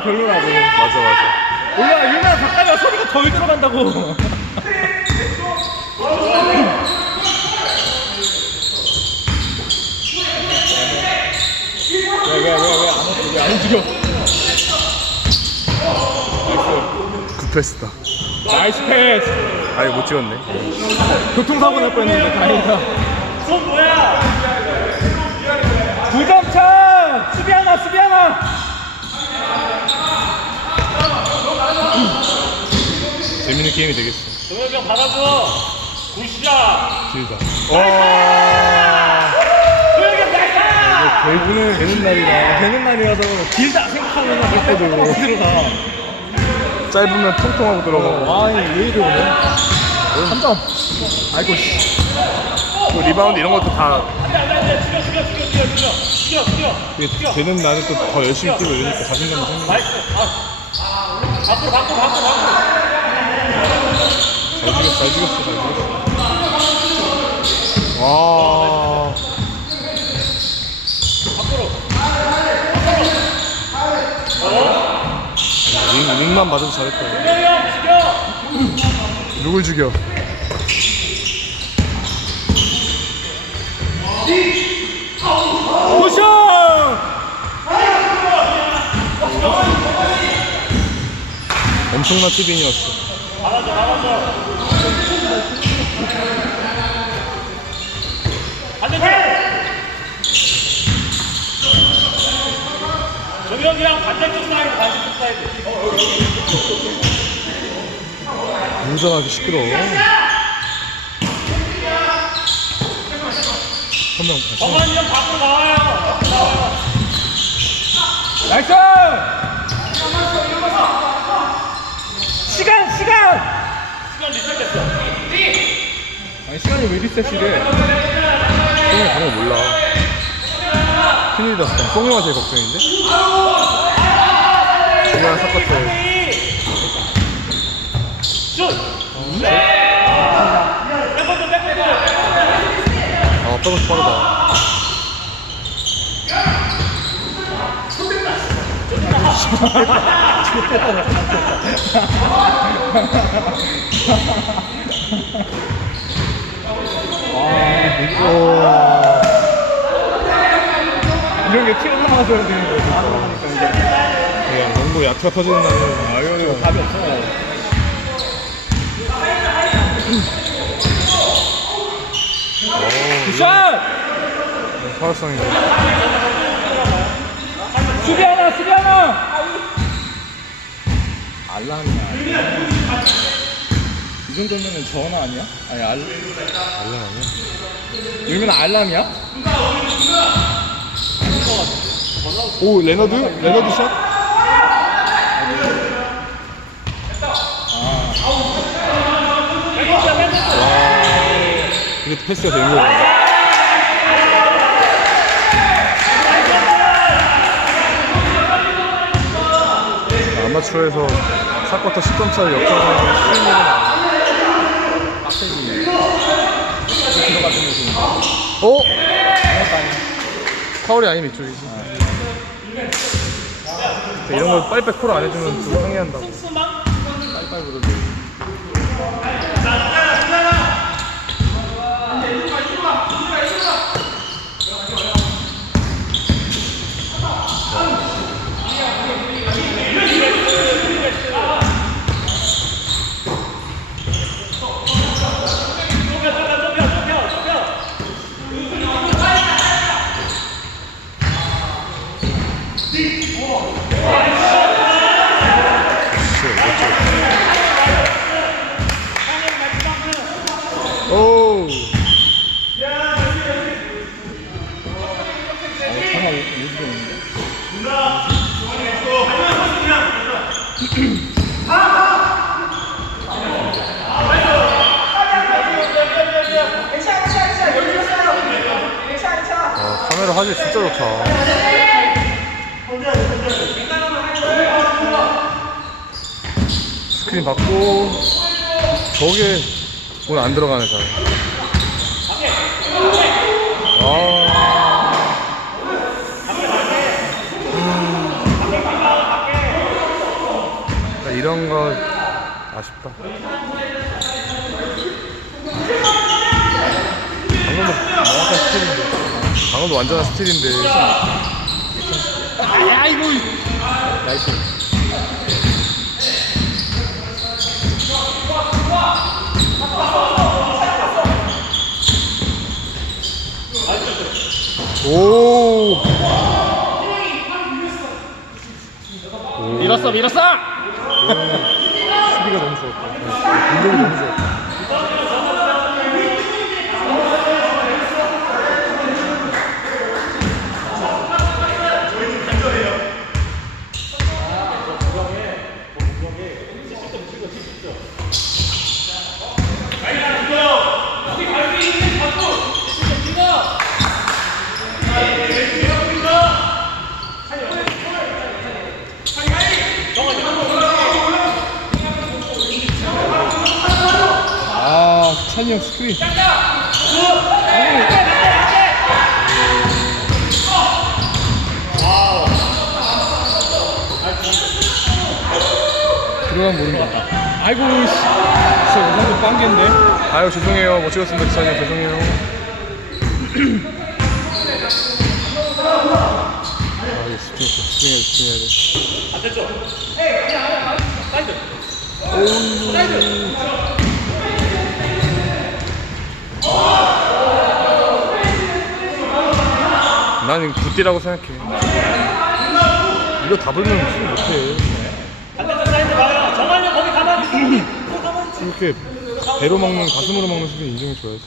가도 별로라고. 맞아 맞아. 올라 유나 가까이 와 소리가 덜 들어간다고. 왜왜왜왜안 움직여? 굿패스다. 나이스 패스. 아예 못 찍었네. 교통사고 날 뻔했는데 다행이다. 손 뭐야? 9점 차! 수비 하나, 수비 하나! 재밌는 게임이 되겠어. 동엽이 형 받아줘. 굿샷. 길다. 와. 형 나이스. 결국은 되는 날이다. 되는 날이라서 길다 생각하면 할 때도 못 들어가. 짧으면 통통하고 들어가고. 아니, 왜 이래 오늘? 3점. 아이고, 씨. 또 리바운드 이런 것도 다 죽여 죽여 죽여 죽여 죽여 죽여 죽여. 이게 되는 날은 또더 열심히 뛰고 이러니까 자신감이 생기고. 나이스. 아. 밖으로 밖으로 밖으로 밖으로. 잘 죽였어, 잘 죽였어, 잘 죽였어. 와. 링, 링만 맞아도 잘했다. 누굴 죽여? 엄청난 티빙이었어. 받아줘 받아줘. 반대쪽. 동엽이랑 반대쪽 사이드 반대쪽 사이드. 무장하기 시끄러워. 한명. 정환이 형. 밖으로 나와요. 나이스! 시간, 시간! 시간 리셋됐어. 아니, 시간이 왜 리셋이래? 그런 거 몰라. 큰일이다. 송이가 제일 걱정인데? 중요한 사건들. 슛. 백번도 백번도. 아, 백업 빠르다. 와. 이런 게 튀어나와줘야 되는 거지. 다 들어가니까 이제. 그냥 농구 야트가 터지는 날은 아유, 답이 없어. 굿샷! 파울성이네. 수비 하나, 수비 하나! 알람이야. 이 정도면은 전화 아니야? 아니, 알, 알람 아니야? 이러면 알람이야? 오, 레너드? 레너드 샷? 이게 패스가 되는 거구 아마추어에서 사쿼터 10점 차를 역전하는 쉬운 일은 아니야. 빡세지네. 들어갔던 모습. 어? 파울이 아니면 이쪽이지. 이런 걸 빨리빨리 콜안 해주면 또 항의한다고. 오! 전화 왜 들어오는데? 아, 카메라 화질 진짜 좋다. 스크린 받고 저게 오늘 안 들어가네 잘. 아. 이런 거 아쉽다. 방금도 정확한 스킬인데. 방금도 완전한 스틸인데. 아 이고. 나이스. 오. 밀었어, 밀었어! 수비가 너무 좋았다. 공격이 너무 좋았다. 찬이 형 스크린. 들어가면 모른다. 아이고, 씨. 진짜 영상도 빵개인데? 아유, 죄송해요. 못 찍었습니다, 형. 죄송해요. 아, 이거 집중해, 집중해야 돼. 안 됐죠? 에이, 그냥 하나, 사이드. 사이드. 난 이거 굿디라고 생각해. 이거 다 불면 수비 못해. 이렇게 배로 먹는 가슴으로 먹는 수비 인정해줘야지.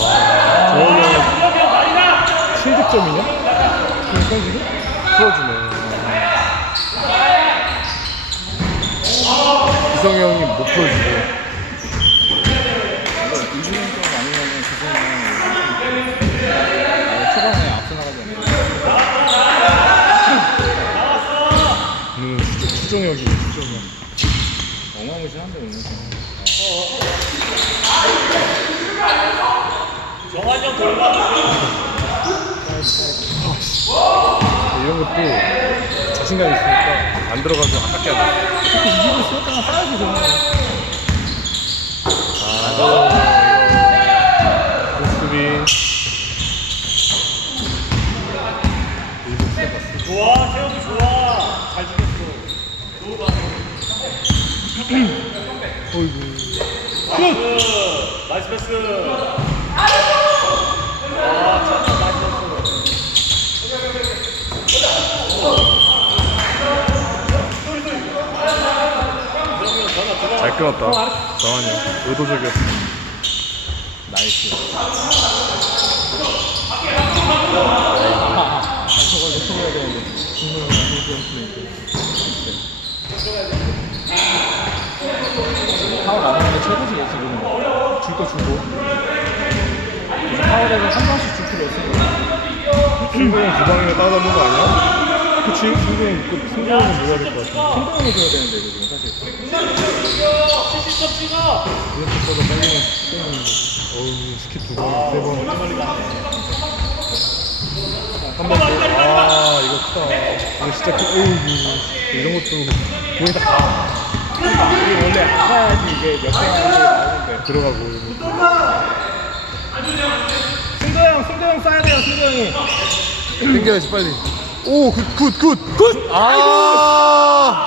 형 말이나. 7득점이냐? 그러니까 지금? 풀어주네. 기성이 형이 못 풀어주고. 이준영점 아니면은 그거는 아, 초반에 앞서 나가잖아요. 음, 추- 추종혁이, 추종혁. 어마무시한데, 오늘. 정한이 형 돌봐. 이런 것도 자신감 있으니까 안 들어가서 아깝게 하네. 특히 이기고 있었다가 싸야지, 저는. 아, 이거, 이거. 수비. 좋아, 태영이 좋아. 잘 죽였어. 어이구. 패스. 나이스 패스. 아, 진짜 나이스 패스. 정이 형 끊었다. 정한이 형. 의도적이었어. 나이스. 아, 저걸 놓쳐줘야 되는데. 중간에 중간에 파울 안 하는 게 최고지, 지금. 줄거 주고. 파울에서 한 번씩 줄 필요 없으니까. 승부형 두 방이나 따라잡는 거 아니야? 그치? 승부형, 그, 승부형은 뭐야 될것 같아. 성공을 줘야 되는데, 이거 지금 사실. 70점 찍어. 이렇게 써도 빨리 거. 어우, 스킵 두 번, 세 번. 한번 더. 아, 이거 크다. 이거 진짜 크, 어우, 이런 것도 가. 이게 원래 아파야지 이게 몇번 하는 게 나오는데. 들어가고. 이거. 승도 형, 승도 형 쏴야 돼요, 승도 형이. 땡겨야지, 빨리. 오, 굿, 굿, 굿! 굿! 아!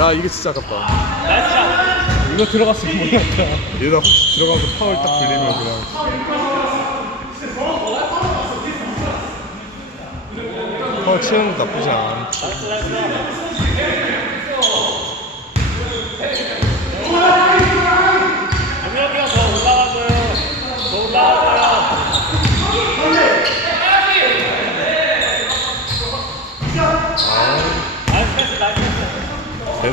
야, 이게 진짜 아깝다. 이거 들어갔으면 몰랐다. 얘가 혹시 들어가서 파울 딱 불리면 그냥. 파울 치는 거 나쁘지 않아. 정혁이 형 더 올라가줘요. 더 올라가줘요. 나이스 패스, 나이스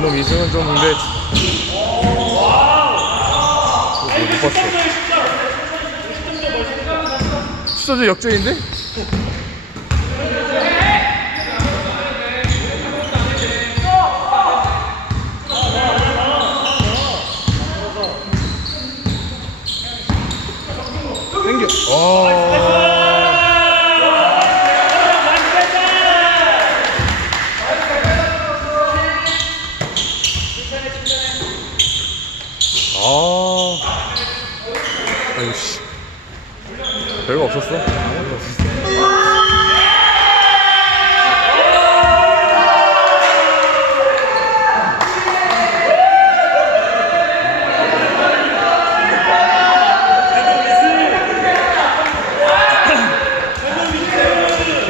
내놈 이승은 좀 근데. 못 봤어. 10점 더 10점. 10점 더 멋있다. 수저도 역전인데? 땡겨. 와. 아. 아이고, 씨. 없었어?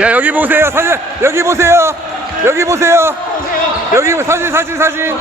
야, 여기 보세요. 사진, 여기 보세요. 여기 보세요. 여기 사진, 사진, 사진.